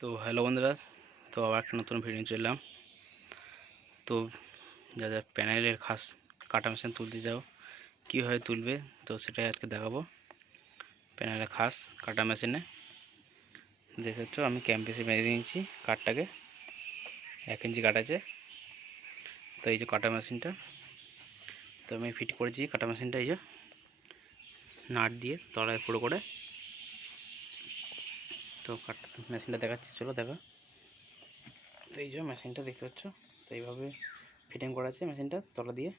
তো হ্যালো বন্ধুরা, তো আবার একটা নতুন ভিডিও চলে এলাম। তো যা যা প্যানেলের খাস কাটা মেশিন তুলতে যাও কীভাবে তুলবে, তো সেটাই আজকে দেখাবো। প্যানেলের খাস কাটা মেশিনে দেখেছ আমি ক্যাম্পেসে বেঁধে নিয়েছি কাঠটাকে, 1 ইঞ্চি কাট আছে। তো এই যে কাটা মেশিনটা, তো আমি ফিট করেছি কাটা মেশিনটা, এই যে নাট দিয়ে তলায় পুরো করে। তো কাটা মেশিনটা দেখাচ্ছি, চলো দেখা। তো এই যে মেশিনটা দেখতে পাচ্ছ, তো এইভাবে ফিটিং করা আছে মেশিনটা তলা দিয়ে।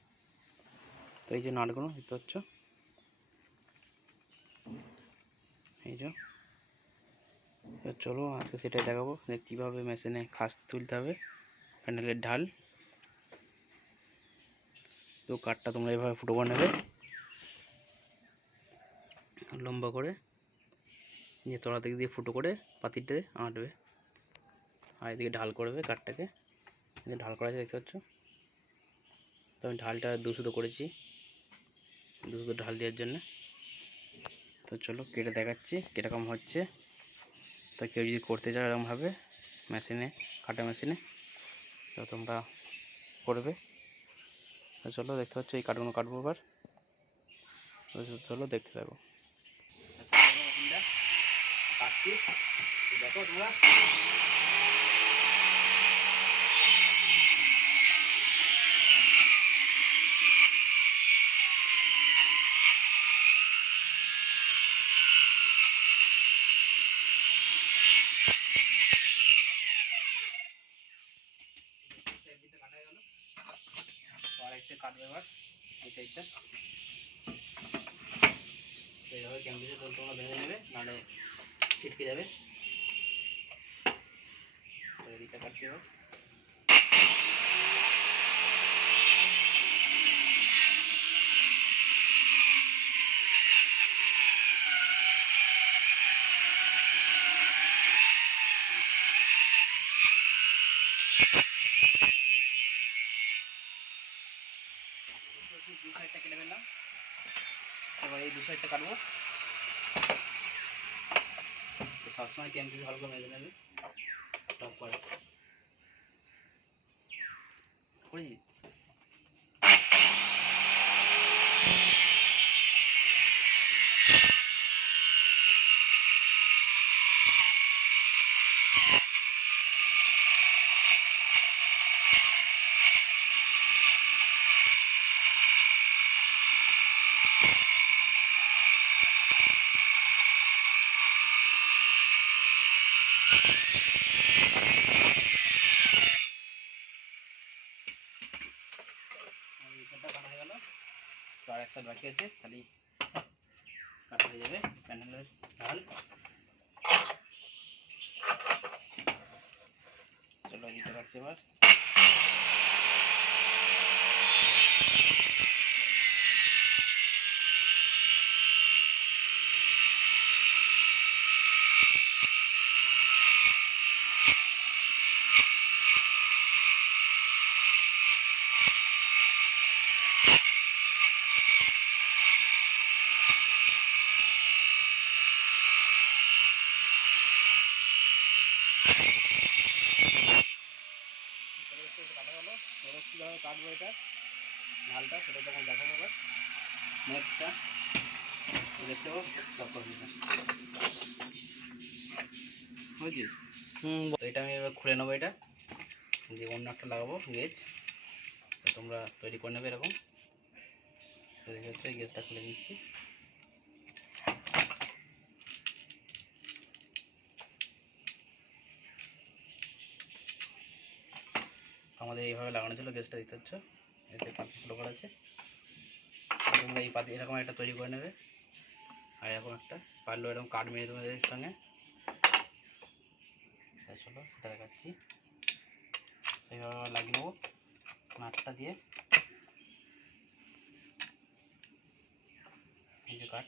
তো এই যে নাটগুলো দেখতে পাচ্ছ, এই যে। তো চলো আজকে সেটাই দেখাবো যে কীভাবে মেশিনে খাস তুলতে হবে প্যানেলের ঢাল। তো কাঠটা তোমরা এইভাবে ফুটো করে নেবে লম্বা করে, যে তলা দিক দিয়ে ফুটো করে পাতিতে আঁটবে, আর এদিকে ঢাল করবে কাঠটাকে। যে ঢাল করা আছে দেখতে পাচ্ছ, তো আমি ঢালটা 2 সুতো করেছি, 2 সুতো ঢাল দেওয়ার জন্য। তো চলো কেটে দেখাচ্ছি কীরকম হচ্ছে। তো কেউ যদি করতে চাও এরকমভাবে মেশিনে, কাটা মেশিনে, তো তোমরা করবে। তো চলো দেখতে পাচ্ছ এই কাঠগুলো কাটবো এবার। চলো দেখতে থাকো। কাটছি, দেখো তোমরা। কাটা হয়ে গেল, তো আরেকটা কাটবে এবার এই সাইডটা। এইভাবে ক্যাম্পিসে তোমরা বেঁধে নেবে, নাহলে ছিটকে যাবে। তো এদিকটা কাটতে হবে। দু সাইডটা কেটে ফেললাম, এবার এই 2 সাইডটা কাটবো। তো সবসময় ক্যাম্পিসে ভালো করে বেঁধে নেবে টপ করে বুঝলি। এই সাইডটা কাটা হয়ে গেল, তো আর এক সাইড বাকি আছে, খালি কাটা হয়ে যাবে প্যানেলের ঢাল। চলো এইটা কাটছি এবার। কাটা গেল, এবার কীভাবে কাটবো এটা ঢালটা সেটা তখন দেখাবো। এবার নেক্সটটা দেখতে পাবো সব করে বুঝলি। এটা আমি এবার খুলে নেবো, এটা দিয়ে অন্য একটা লাগাবো গেজ। তো তোমরা তৈরি করে নেবে এরকম। তো দেখে হচ্ছে গেজটা খুলে নিচ্ছি। আমাদের এইভাবে লাগানো ছিল গেজটা, দেখতে হচ্ছে এতে পাতি ফুটো করা আছে। তোমরা এই পাতি এরকম একটা তৈরি করে নেবে, আর এরকম একটা পারলেও এরকম কাঠ মেরে তোমাদের সঙ্গে। চলো সেটা দেখাচ্ছি। এইভাবে লাগিয়ে নেবো নাটটা দিয়ে, এই যে কাঠ।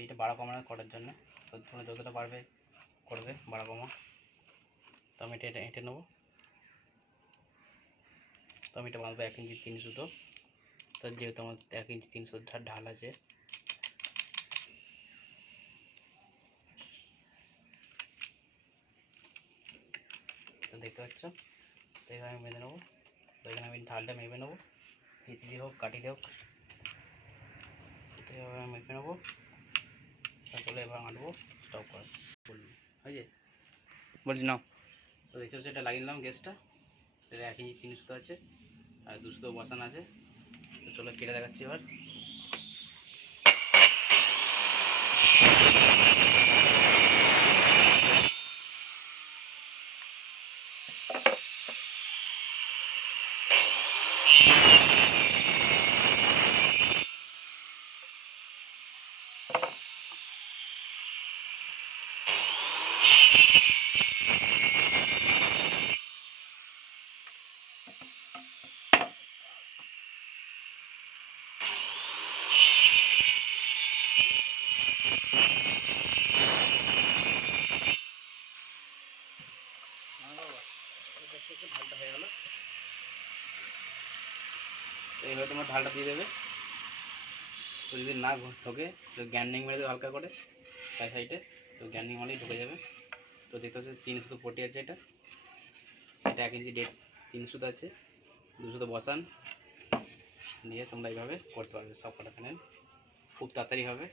এইটা বাড়া কমা করার জন্য, তো তোমরা যতটা পারবে করবে বাড়া কমা। তো আমি এটা এঁটে নেবো। তো আমি এটা বাঁধবো 1 ইঞ্চি 3 সুতো। তো যেহেতু আমার 1 ইঞ্চি 3 সুতো ঢাল আছে, দেখতে পাচ্ছ। তো এইভাবে আমি বেঁধে নেবো। তো এখানে আমি ঢালটা মেপে নেবো, ফিতে দিয়ে হোক কাটি দিয়ে হোক, তো এইভাবে আমি মেপে নেবো। তারপরে এবার আঁটবো, স্টপ করে বলবি হয়েছে বলছি নাও। তো দেখতে পাচ্ছ এটা লাগিয়ে নিলাম গ্যাসটা। এটা 1 ইঞ্চি 3 সুতো আছে আর 2 সুতো বসানো আছে। তো চলো কেটে দেখাচ্ছি এবার। ঢালটা হয়ে গেল। এইভাবে তোমার ঢালটা দিয়ে দেবে। তো যদি না ঢোকে তো গ্যান্ডিং মেরে দেবে হালকা করে সাইডে, তো গ্যান্ডিং মারলেই ঢুকে যাবে। তো দেখতে হচ্ছে 3 সুতো পটি আছে, এটা 1 ইঞ্চি 3 সুতো আছে, 2 সুতো বসান দিয়ে তোমরা এইভাবে করতে পারবে সব কটা প্যানেল, খুব তাড়াতাড়ি হবে।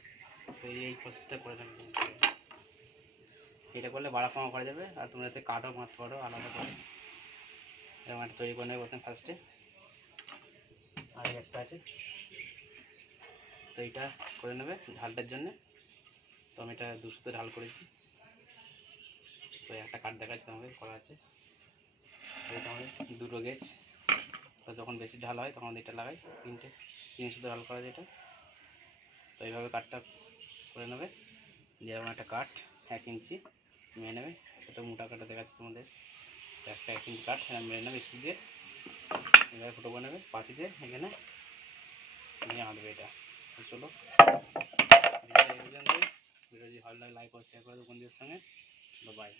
তো এই প্রসেসটা করে নেবে। এটা করলে বাড়া কমা করা যাবে, আর তোমরা যাতে কাঠও মারতে পারো আলাদা করে। এরকম একটা তৈরি করে নেবে প্রথমে ফার্স্টে। আর একটা আছে, তো এইটা করে নেবে ঢালটার জন্যে। তো আমি এটা 2 সুতো ঢাল করেছি। তো একটা কাঠ দেখাচ্ছি তোমাকে করা আছে। এটা আমাদের 2টো গেজ। তো যখন বেশি ঢাল হয় তখন এটা লাগাই 3 সুতো ঢাল করা যেটা। তো এইভাবে কাঠটা করে নেবে। যেরকম একটা কাঠ 1 ইঞ্চি মেরে নেবে, সেটা মোটা কাঠটা দেখাচ্ছি তোমাদের। একটা 1 ইঞ্চি কাঠ মেরে নেবে স্কুল দিয়ে, এভাবে ফুটো করে নেবে পাতি দিয়ে এখানে নিয়ে আঁটবে এটা। তো চলো ভিডিও যদি ভালো লাগে লাইক ও শেয়ার করে দেবো বন্ধুদের সঙ্গে। বাই।